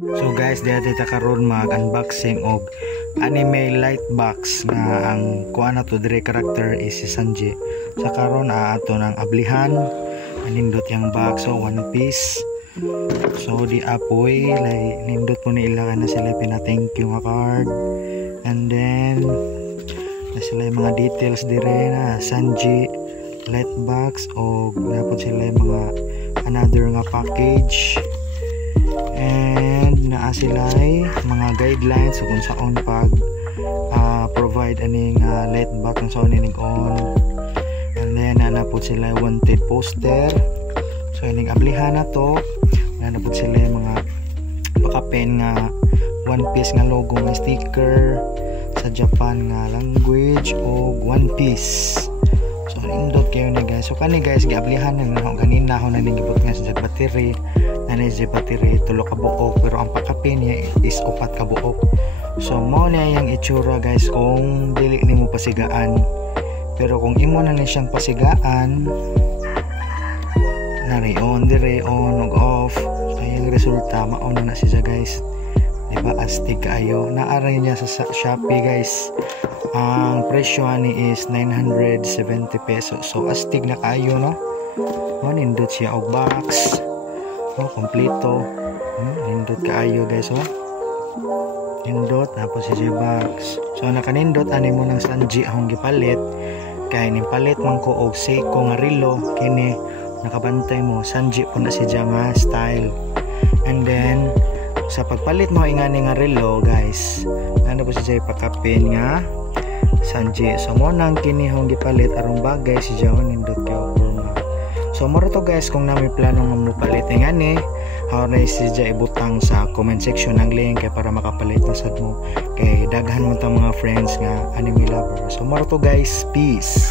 So guys, dito ta karon mag-unboxing og anime light box nga ang kuha na to dire character is si Sanji. Sa karon ato nang ablihan nindot yang box, so one piece. So di apoy lay nindot po ni ilangan na sila pina thank you nga card. And then na sila yung mga details dire na Sanji light box o napod sila yung mga another nga package. And naa sila ay mga guidelines so kung saan pag provide aning light box kung saan ining on. And then napod sila wanted poster. So ining ablihan na to napod sila yung mga pakapen nga one piece nga logo nga sticker sa Japan nga language o one piece. So nindot kayo na guys. So kani guys giablihan na ganina ako na ningibot nga sa battery. Nanay sa battery tulo ka buok pero ang pakapin niya is upat ka buok. So mo na yang itsura guys kung dili nimo pasigaan. Pero kung imo na siyang pasigaan nari on dire on ug off. So yung resulta mao na siya guys. Diba astig kaayo. Naaray niya sa Shopee guys. Ang presyo ni is 970 pesos. So astig na kaayo no. Nindot siya og box. Kompleto. Nindot kaayo guys oh. Nindot tapos siya box. So nakanindot ani mo ng Sanji akong gipalit. Kay ning palit man ko og Seiko nga relo kini nakabantay mo Sanji po na siya nga style. And then sa pagpalit mo ingani nga relo guys ano po siya ipakapin nga Sanji. So mo nang kini hong gipalit aron bagay si Jao nindot kayo forma. So moro to guys kung nami plano nga mopalit ingani hawray si Jao ibutang sa comment section ang link kay para makapalit na sad mo kay daghan mo ta mga friends nga anime lover. So moro to guys, peace.